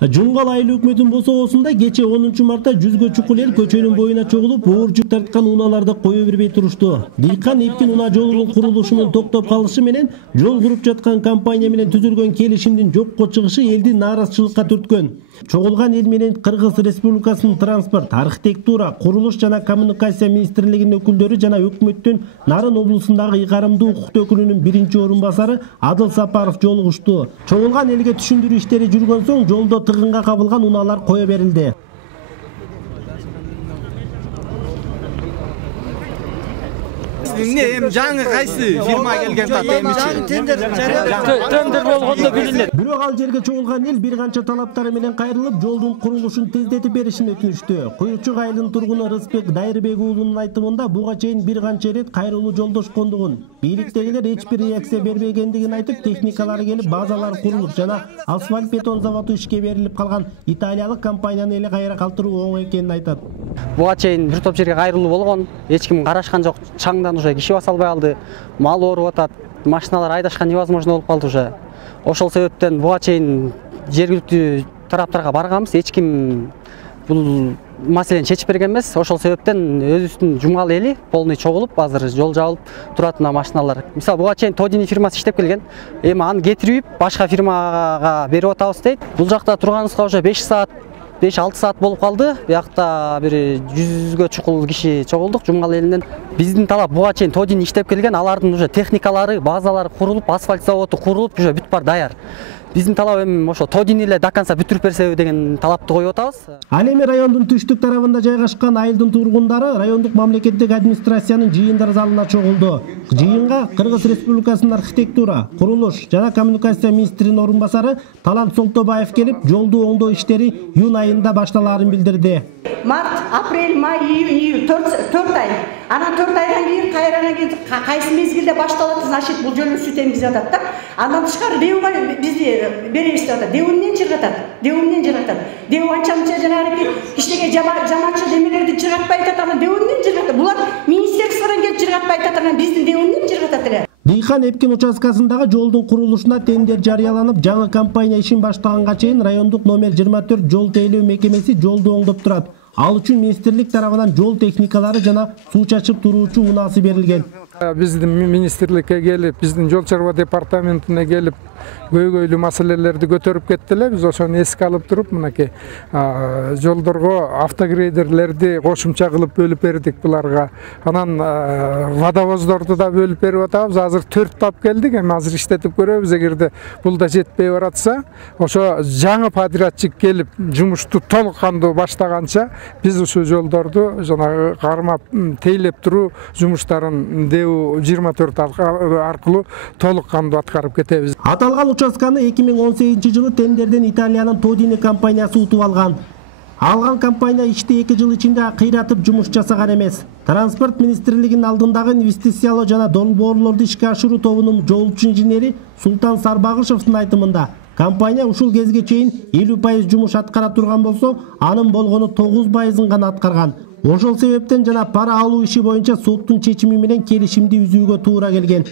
Жумгал айыл өкмөтүнүн босогосунда кече 10 мартта 100гө чукул эл көчөнүн боюна чогулуп, оор жүк тарткан унааларды кое бербей турушту. Дыйкан Эпкин унаа жолунун курулушунун токтоп калышы менен жол куруп жаткан компания менен түзүлгөн келишимдин жокко чыгышы элди нааразычылыкка түрткөн. Чогулган эл менен Кыргыз Республикасынын транспорт, архитектура, курулуш жана коммуникация министрлигинин өкүлдөрү жана өкмөттүн Нарын облусундагы ыйгарымдуу укуктуу өкүлүнүн биринчи орун басары Адыл Сапаров жолугушту. Чогулган элге түшүндүрүү иштери жүргөн соң жолдо тыгынга кабылган унаалар кое берилди. Жаңы кайсы фирма келген тендер болгондо билинет. Бирок ал жерге чогулган эл бир канча талаптары менен кайрылып, жолдун курулушун тездетип беришин өтүнүштү. Куйучук айылынын тургуну Рыспек Дайырбек уулунун айтымында буга чейин бир канча рет кайрылуу жолдошкондугун, бийликтегилер эч бир реакция бербегендигин айтып, техникалары келип, базалар курулуп жана асфальт бетон заводу ишке берилип калган италиялык компанияны эле кайра калтыруу оңой экенин айтат. Буга чейин бир топ жерге кайрылуу болгон, эч ким карашкан жок, чаңдан уже киши баса албай калды, мал ооруп атат, машиналар айдашкан невозможно болуп калды уже. Ошол себептен буга чейин жергиликтүү тараптарга барганбыз, эч ким бул маселени чечип берген эмес. Ошол себептен өзүбүздүн Жумгал эли полный чогулуп, азыр жол жабылып турат мына машиналар. Мисалы буга чейин Тодини фирмасы иштеп келген, эми аны кетирип башка фирмага берип атабыз дейт. Бул жакта турганыбызга уже 5-6 саат болуп калды. Биякта бир 100гө чукул киши чогулдук Жумгал элинен. Биздин талап буга чейин Тодин иштеп келген, алардын уже техникалары, базалары курулуп, асфальт заводу курулуп, уже бүт бар даяр. Биздин талап эми ошо Тодин эле до конца бүтүрүп берсеби деген талапты коюп атабыз. Ал эми райондун түштүк тарабында жайгашкан айылдын тургундары райондук мамлекеттик администрациянын жыйындар залына чогулду. Жыйынга Кыргыз Республикасынын архитектура, курулуш жана коммуникация министринин орун басары Талант Солтобаев келип, жолду оңдоо иштери июнь айында башталаарын билдирди. Март, апрель, май, июнь 4 ай. Анан 4 айдан кийин кайсы мезгилде башталат, значит бул жолун сүт эмгизип атат да. Андан тышкары Деуга бизди беребиз деп атат. Деунден жыргатат. Деу анча-мынча жанагы кичине жамачы демелерди жыргатпай атат, анан Деунден жыргатат. Булар министрликтен келип жыргатпай атат, анан биздин Деунден жыргатат эле. Дыйкан Эпкин участкасындагы жолдун курулушуна тендер жарыяланып, жаңы компания ишин баштаганга чейин райондук номер 24 жол тейлөө мекемеси жолду оңдоп турат. Ал үчүн министрлик тарабынан жол техникалары жана суу чачып туруучу унаасы берилген. Биздин министрликке келип, биздин жол чарба департаментине келип, көйгөйлүү маселелерди көтөрүп кеттилер. Биз ошону эске алып туруп, мынакей жолдорго автогрейдерлерди кошумча кылып бөлүп бердик буларга. Анан водовоздорду да бөлүп берип атабыз. Азыр 4 тап келдик, эми азыр иштетип көрөбүз. Эгерде бул да жетпей баратса, ошо жаңы подрядчик келип, жумушту толук кандуу баштаганча биз ушул жолдорду жанагы кармап тейлеп туруу жумуштарын 24 аркылуу толук кандуу аткарып кетебиз. Аталган участканы 2018-жылы тендерден Италиянын Тодини компаниясы утуп алган. Алган компания ишти 2 жыл ичинде кыйратып жумуш жасаган эмес. Транспорт министрлигинин алдындагы инвестициялоо жана долбоорлорду ишке ашыруу тобунун жолчу инженери Султан Сарбагышевдин айтымында, компания ушул кезге чейин 50% жумуш аткара турган болсо, анын болгону 9%-ын гана аткарган. Ошол себептен жана пара алуу иши боюнча соттун чечими менен келишимди үзүүгө туура келген.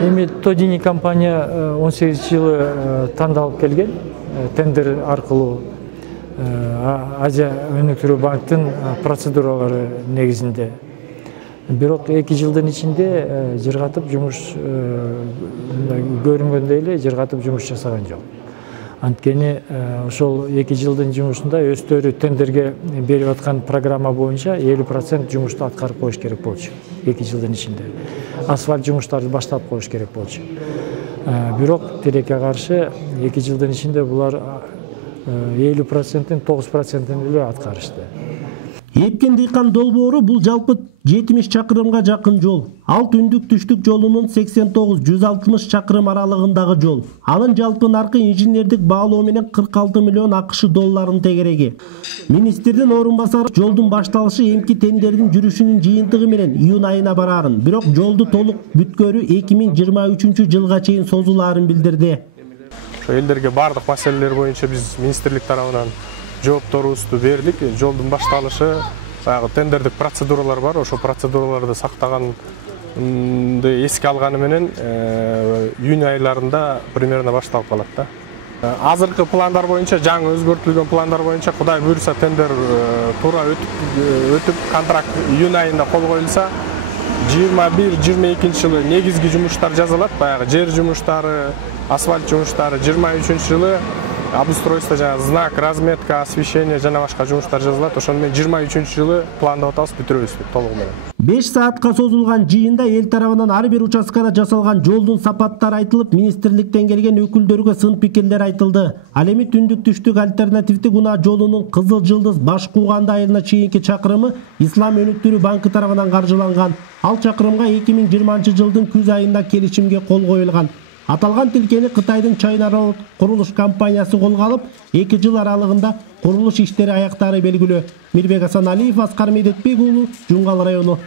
Эми Тодини компания 18-жылы тандалып келген, тендер аркылуу Азия өнүктүрүү банктын процедуралары негизинде. Бирок 2 жылдын ичинде жыргатып жумуш көрүнгөндөй эле жыргатып жумуш жасаган жок. Анткени ошол 2 жылдын жумушунда өздөрү тендерге берип аткан программа боюнча 50% жумушту аткарып коюш керек болчу. 2 жылдын ичинде асфальт жумуштарды баштап коюш керек болчу. Бирок тилекке каршы 2 жылдын ичинде булар 50%-ин 9%-ин эле аткарышты. Эпкин Дыйкан долбоору бул жалпы 70 чакырымга жакын жол. Ал түндүк түштүк жолунун 89-160 чакырым аралыгындагы жол. Анын жалпы наркы инженердик баалоо менен 46 миллион акш долларын тегереги. Министрдин орун басары жолдун башталышы эмки тендердин жүрүшүнүн жыйынтыгы менен июнь айына бараарын, бирок жолду толук бүткөрүү 2023-жылга чейин созулаарын билдирди. Элдерге бардык маселелер боюнча биз министрлик тарабынан жоопторубузду бердик. Жолдун башталышы, баягы тендердик процедуралар бар, ошо процедураларды сактаганды эске алганы менен июнь айларында примерно башталып калат да. Азыркы пландар боюнча, жаңы өзгөртүлгөн пландар боюнча Кудай буйруса тендер туура өтүп контракт июнь айында кол коюлса 21-22 жылы негизги жумуштар жазылат, баягы жер жумуштары, асфальт жумуштары, 23 жылы обустройство, знак, разметка, освещение жана башка жумуштар жазылат. Ошону менен 23 жылы пландап атабыз, бүтүрөбүз толугу менен. 5 саатка созулган жыйында эл тарабынан ар бир участкада жасалган жолдун сапаттары айтылып, министрликтен келген өкүлдөргө сын пикирлер айтылды. Ал эми түндүк түштүк альтернативдик унаа жолунун Кызыл Жылдыз Баш Кууганды айылына чейинки чакырымы Ислам өнүктүрүү банкы тарабынан каржыланган. Ал чакырымга 2020 жылдын күз айында келишимге кол коюлган. Аталган тилкени Кытайдын China курулуш компаниясы колго алып, 2 жыл аралыгында курулуш иштери аяктары белгилүү. Мирбек Асаналиев, Аскар Медетбек уулу, Жунгал району.